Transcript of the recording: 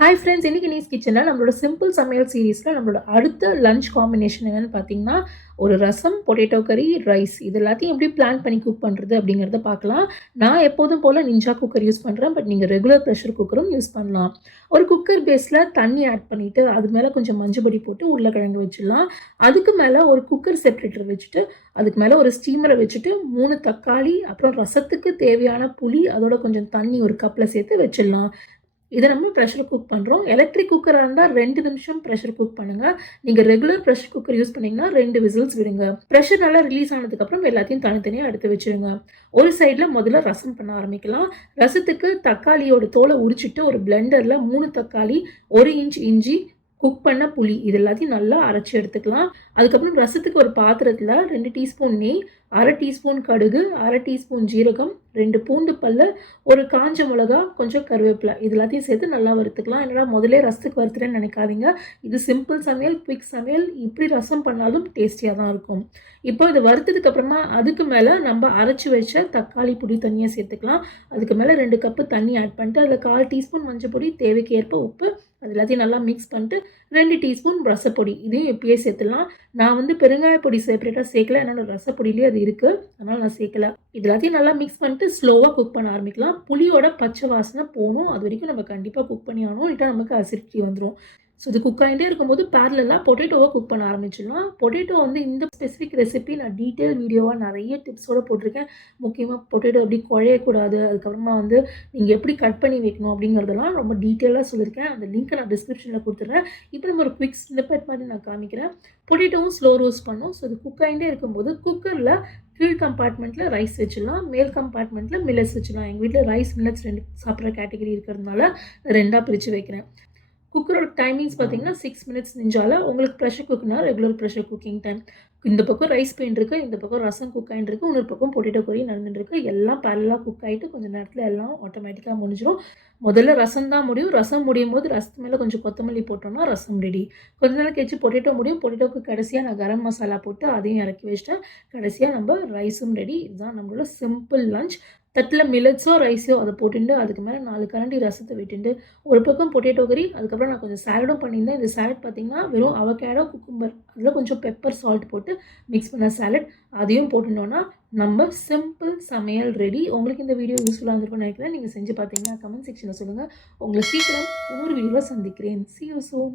Hi friends, இன்னைக்கு knees கிச்சனில் நம்மளோட சிம்பிள் சமையல் சீரீஸில் நம்மளோட அடுத்த லஞ்ச் காம்பினேஷன் என்னென்னு பார்த்தீங்கன்னா, ஒரு ரசம், பொட்டேட்டோ கறி, ரைஸ் இது எல்லாத்தையும் எப்படி பிளான் பண்ணி குக் பண்ணுறது அப்படிங்கிறத பார்க்கலாம். நான் எப்போதும் போல் நிஞ்சா குக்கர் யூஸ் பண்ணுறேன். பட் நீங்கள் ரெகுலர் ப்ரெஷர் குக்கரும் யூஸ் பண்ணலாம். ஒரு குக்கர் பேஸில் தண்ணி ஆட் பண்ணிவிட்டு அது மேலே கொஞ்சம் மஞ்சப்பொடி போட்டு உருளைக்கிழங்கு வச்சிடலாம். அதுக்கு மேலே ஒரு குக்கர் செப்பரேட்டர் வச்சுட்டு அதுக்கு மேலே ஒரு ஸ்டீமரை வச்சுட்டு 3 தக்காளி, அப்புறம் ரசத்துக்கு தேவையான புளி, அதோட கொஞ்சம் தண்ணி ஒரு கப்பில் சேர்த்து வச்சிடலாம். இதை நம்ம ப்ரெஷர் குக் பண்ணுறோம். எலக்ட்ரிக் குக்கராக இருந்தால் 2 நிமிஷம் ப்ரெஷர் குக் பண்ணுங்கள். நீங்கள் ரெகுலர் ப்ரெஷர் குக்கர் யூஸ் பண்ணிங்கன்னா 2 விசில்ஸ் விடுங்க. ப்ரெஷர் நல்லா ரிலீஸ் ஆனதுக்கப்புறம் எல்லாத்தையும் தனித்தனியாக எடுத்து வச்சுருங்க. ஒரு சைடில் முதல்ல ரசம் பண்ண ஆரம்பிக்கலாம். ரசத்துக்கு தக்காளியோட தோலை உரிச்சிட்டு ஒரு பிளெண்டரில் 3 தக்காளி, 1 இன்ச் இஞ்சி, குக் பண்ண புளி இது எல்லாத்தையும் நல்லா அரைச்சி எடுத்துக்கலாம். அதுக்கப்புறம் ரசத்துக்கு ஒரு பாத்திரத்தில் 2 டீஸ்பூன் நெய், 1/2 டீஸ்பூன் கடுகு, 1/2 டீஸ்பூன் ஜீரகம், 2 பூண்டு பல், ஒரு காஞ்ச மிளகா, கொஞ்சம் கருவேப்பிலை இது எல்லாத்தையும் சேர்த்து நல்லா வறுத்துக்கலாம். என்னடா முதலே ரசத்துக்கு வறுத்துறேன்னு நினைக்காதீங்க. இது சிம்பிள் சமையல், குவிக் சமையல். இப்படி ரசம் பண்ணாலும் டேஸ்டியாக தான் இருக்கும். இப்போ இது வறுத்ததுக்கு அப்புறமா அதுக்கு மேலே நம்ம அரைச்சி வச்ச தக்காளி பொடி தண்ணியை சேர்த்துக்கலாம். அதுக்கு மேலே 2 கப்பு தண்ணி ஆட் பண்ணிட்டு அதில் 1/4 டீஸ்பூன் மஞ்சள் பொடி, தேவைக்கு ஏற்ப உப்பு, அது எல்லாத்தையும் நல்லா மிக்ஸ் பண்ணிட்டு 2 டீஸ்பூன் ரசப்பொடி இதையும் எப்பயே சேர்த்துலாம். நான் பெருங்காய பொடி செப்பரேட்டாக சேர்க்கல. என்னோட ரசப்பொடியிலே அது இருக்குது, அதனால் நான் சேர்க்கல. இது எல்லாத்தையும் நல்லா மிக்ஸ் பண்ணிட்டு ஸ்லோவாக குக் பண்ண ஆரம்பிக்கலாம். புளியோட பச்சை வாசனை போகணும். அது வரைக்கும் நம்ம கண்டிப்பாக குக் பண்ணி ஆகணும். இல்லைனா நமக்கு அசிடிட்டி வந்துடும். ஸோ இது குக் ஆகிட்டே இருக்கும்போது பேரலெல்லாம் பொட்டேட்டோவை குக் பண்ண ஆரம்பிச்சிடலாம். பொட்டேட்டோ இந்த ஸ்பெசிஃபிக் ரெசிபி நான் டீட்டெயில் வீடியோவாக நிறைய டிப்ஸோடு போட்டிருக்கேன். முக்கியமாக பொட்டேட்டோ எப்படி குழையக்கூடாது, அதுக்கப்புறமா நீங்கள் எப்படி கட் பண்ணி வைக்கணும் அப்படிங்கிறதெல்லாம் ரொம்ப டீட்டெயிலாக சொல்லியிருக்கேன். அந்த லிங்க்கை நான் டிஸ்கிரிப்ஷனில் கொடுத்துட்றேன். இப்போ நம்ம ஒரு குவிக் ஸ்னிப்பெட் மாதிரி நான் காமிக்கிறேன். பொட்டேட்டோவும் ஸ்லோ ரோஸ்ட் பண்ணும். ஸோ இது குக் ஆகிட்டே இருக்கும்போது குக்கரில் கீழ் கம்பார்ட்மெண்ட்டில் ரைஸ் வச்சிடலாம், மேல் கம்பார்ட்மெண்ட்டில் மில்லட்ஸ் வச்சிடலாம். எங்கள் வீட்டில் ரைஸ், மில்லட்ஸ் 2 சாப்பிட்ற கேட்டகரி இருக்கிறதுனால 2ஆக பிரித்து வைக்கிறேன். குக்கரோட டைமிங்ஸ் பார்த்தீங்கன்னா 6 மினிட்ஸ் நிஞ்சால. உங்களுக்கு ப்ரெஷர் குக்னா ரெகுலர் ப்ரெஷர் குக்கிங் டைம். இந்த பக்கம் ரைஸ் பெயின் இருக்குது, இந்த பக்கம் ரசம் குக் ஆகிட்டு இருக்குது, இன்னொரு பக்கம் பொட்டேட்டோ கறி நடந்துட்டுருக்கு. எல்லாம் பேரலாக குக் ஆகிட்டு கொஞ்சம் நேரத்தில் எல்லாம் ஆட்டோமேட்டிக்காக முடிஞ்சிடும். முதல்ல ரசம் தான் முடியும். ரசம் முடியும் போது ரசத்து மேலே கொஞ்சம் கொத்தமல்லி போட்டோம்னா ரசம் ரெடி. கொஞ்ச நேரம் கழிச்சு பொட்டேட்டோ முடியும். பொட்டேட்டோக்கு கடைசியாக நான் கரம் மசாலா போட்டு அதையும் இறக்கி வச்சிட்டேன். கடைசியாக நம்ம ரைஸும் ரெடி. இதுதான் நம்மளோட சிம்பிள் லஞ்ச். தட்டில் மில்லட்ஸோ ரைஸோ அதை போட்டுட்டு அதுக்கு மேலே 4 கரண்டி ரசத்தை விட்டுட்டு ஒரு பக்கம் பொட்டேட்டோ கறி, அதுக்கப்புறம் நான் கொஞ்சம் சாலடும் பண்ணியிருந்தேன். இந்த சாலட் பார்த்திங்கன்னா வெறும் அவகேடோ, குக்கும்பர், அதில் கொஞ்சம் பெப்பர் சால்ட் போட்டு மிக்ஸ் பண்ண சாலட், அதையும் போட்டுட்டோன்னா நம்ம சிம்பிள் சமையல் ரெடி. உங்களுக்கு இந்த வீடியோ யூஸ்ஃபுல்லாக இருந்திருக்கும்னு நினைக்கிறேன். நீங்கள் செஞ்சு பார்த்தீங்கன்னா கமெண்ட் செக்ஷனில் சொல்லுங்கள். உங்களை சீக்கிரம் இன்னொரு வீடியோவில் சந்திக்கிறேன். See you soon.